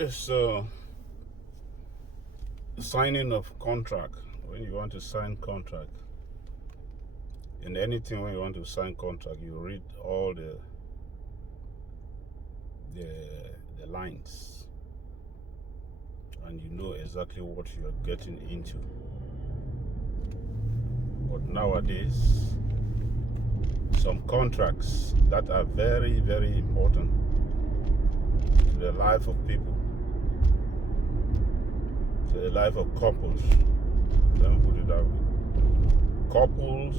It's signing of contract. When you want to sign contract, in anything when you want to sign contract, you read all the lines, and you know exactly what you are getting into. But nowadays, some contracts that are very, very important to the life of people, to the life of couples. Let me put it that way. Couples,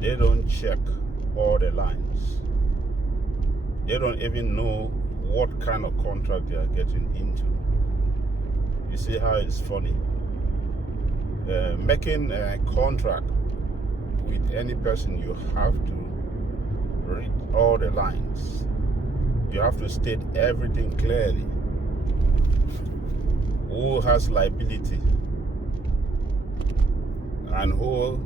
they don't check all the lines. They don't even know what kind of contract they are getting into. You see how it's funny? Making a contract with any person, you have to read all the lines. You have to state everything clearly. Who has liability and who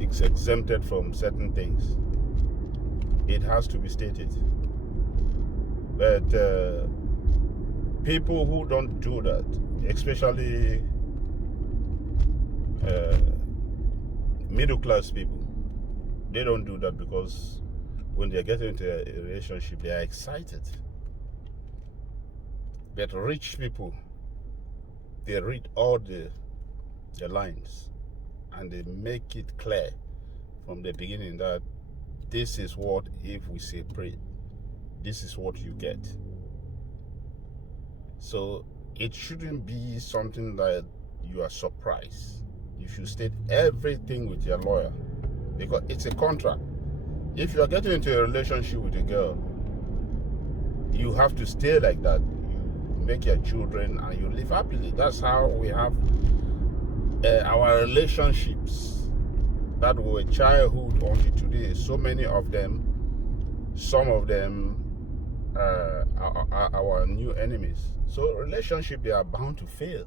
is exempted from certain things. It has to be stated. But people who don't do that, especially middle class people, they don't do that because when they get into a relationship, they are excited. But rich people, they read all the lines and they make it clear from the beginning that this is what, if we separate, this is what you get. So it shouldn't be something that you are surprised. You should state everything with your lawyer because it's a contract. If you are getting into a relationship with a girl, you have to stay like that. You make your children and you live happily. That's how we have our relationships that were childhood until today. So many of them, some of them are our new enemies. So relationships, they are bound to fail.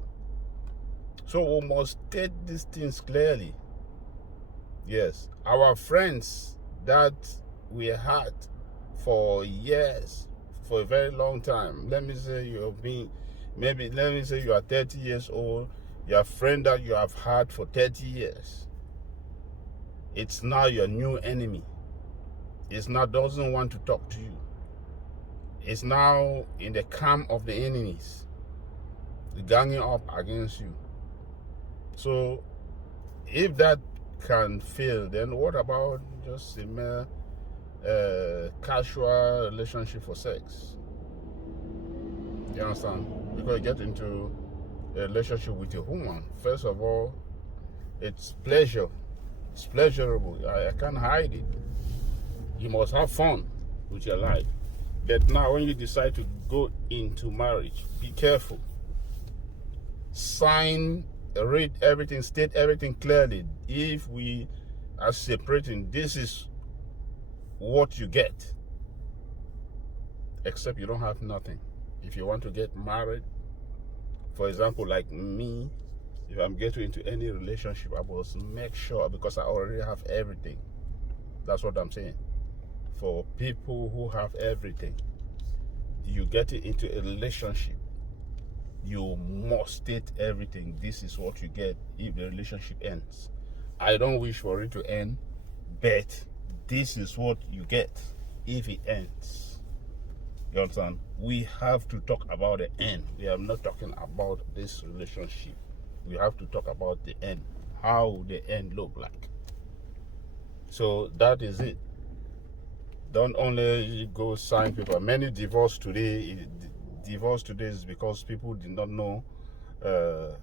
So we must state these things clearly. Yes, our friends that we had for years, for a very long time. Let me say you have been, maybe let me say you are 30 years old, your friend that you have had for 30 years. It's now your new enemy. It's now doesn't want to talk to you. It's now in the camp of the enemies, ganging up against you. So if that can fail, then what about just a mere casual relationship for sex? You understand? Because you get into a relationship with a woman, first of all, it's pleasure. It's pleasurable. I can't hide it. You must have fun with your life. But now when you decide to go into marriage, be careful. Sign, read everything, state everything clearly. If we are separating, this is what you get. Except you don't have nothing. If you want to get married, for example, like me, if I'm getting into any relationship, I must make sure, because I already have everything. That's what I'm saying. For people who have everything, you get into a relationship, you must state everything. This is what you get if the relationship ends. I don't wish for it to end, but this is what you get if it ends. You understand? We have to talk about the end. We are not talking about this relationship. We have to talk about the end, how the end look like. So that is it. Don't only go sign paper. Many divorce today is because people did not know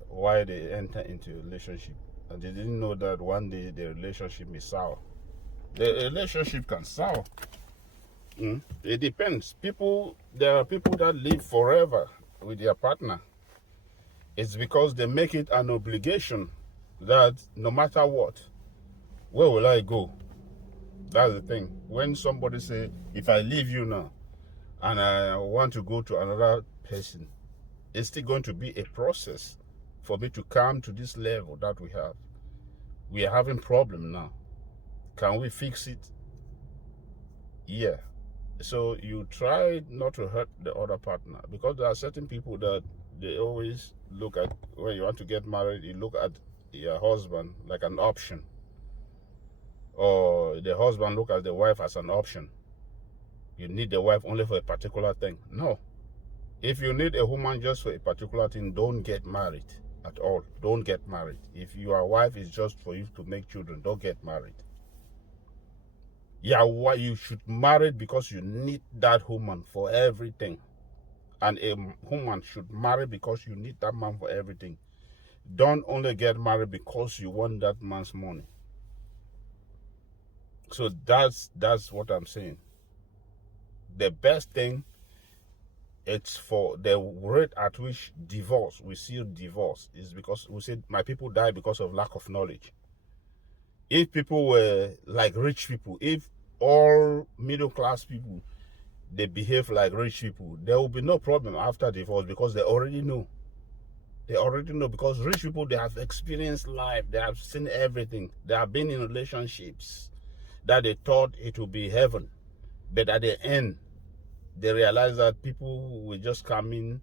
why they enter into a relationship, and they didn't know that one day the relationship may sour. The relationship can sour. It depends. There are people that live forever with their partner. It's because they make it an obligation that no matter what, where will I go? That's the thing. When somebody say, if I leave you now and I want to go to another person, it's still going to be a process for me to come to this level that we have. We are having problem now. Can we fix it? Yeah. So you try not to hurt the other partner, because there are certain people that they always look at, when you want to get married, you look at your husband like an option, or the husband look at the wife as an option. You need the wife only for a particular thing. No. If you need a woman just for a particular thing, don't get married at all. Don't get married. If your wife is just for you to make children, don't get married. Yeah, why you should marry, because you need that woman for everything. And a woman should marry because you need that man for everything. Don't only get married because you want that man's money. So that's what I'm saying. The best thing, it's for the rate at which we see divorce, is because we said my people die because of lack of knowledge. If people were like rich people, if all middle class people, they behave like rich people, there will be no problem after divorce, because they already know. They already know, because rich people, they have experienced life, they have seen everything, they have been in relationships that they thought it would be heaven, but at the end they realize that people will just come in,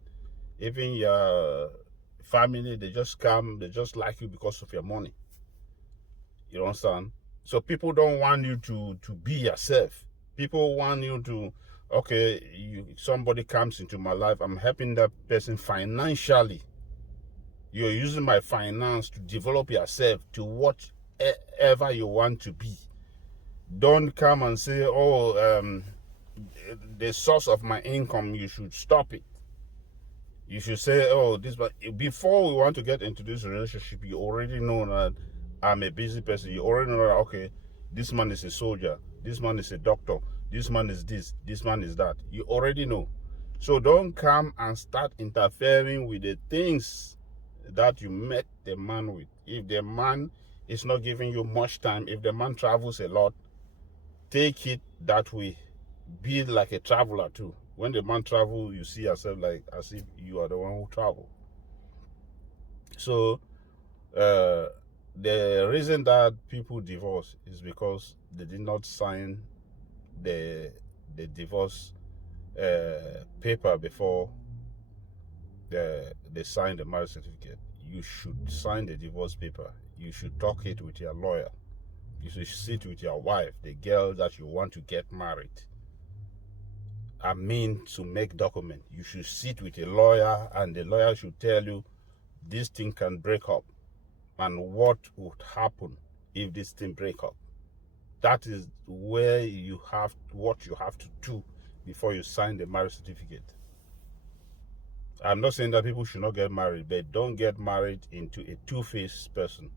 even your family, they just like you because of your money. You understand? So people don't want you to be yourself. People want you to, okay, somebody comes into my life, I'm helping that person financially. You're using my finance to develop yourself to whatever you want to be. Don't come and say, the source of my income, you should stop it. You should say, but before we want to get into this relationship, you already know that I'm a busy person. You already know that, okay, this man is a soldier, this man is a doctor, this man is this man is that. You already know. So don't come and start interfering with the things that you met the man with. If the man is not giving you much time, if the man travels a lot, take it that way. Be like a traveler too. When the man travels, you see yourself like as if you are the one who traveled. So the reason that people divorce is because they did not sign the divorce paper before they sign the marriage certificate. You should sign the divorce paper. You should talk it with your lawyer. You should sit with your wife, the girl that you want to get married. I mean, to make document. You should sit with a lawyer, and the lawyer should tell you this thing can break up and what would happen if this thing break up. That is where what you have to do before you sign the marriage certificate. I'm not saying that people should not get married, but don't get married into a two-faced person.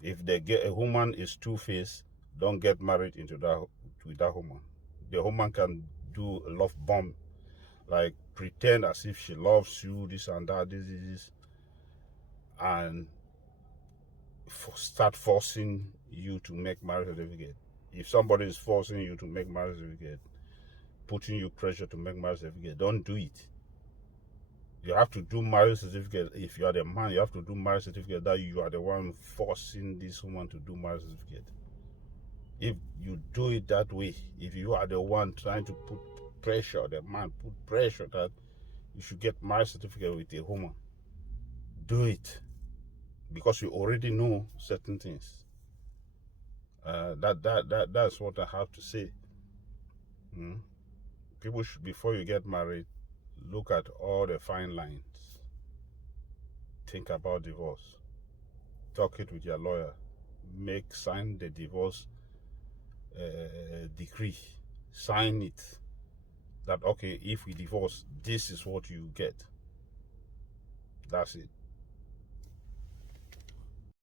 If a woman is two-faced, don't get married with that woman. The woman can do a love bomb, like pretend as if she loves you, this and that, this, and start forcing you to make marriage certificate. If somebody is forcing you to make marriage certificate, putting you pressure to make marriage certificate, don't do it. You have to do marriage certificate. If you are the man, you have to do marriage certificate that you are the one forcing this woman to do marriage certificate. If you do it that way, if you are the one trying to put pressure, the man put pressure that you should get marriage certificate with a woman, do it, because you already know certain things. That's what I have to say. People should, before you get married, look at all the fine lines. Think about divorce. Talk it with your lawyer. Sign the divorce decree. Sign it. That, okay, if we divorce, this is what you get. That's it.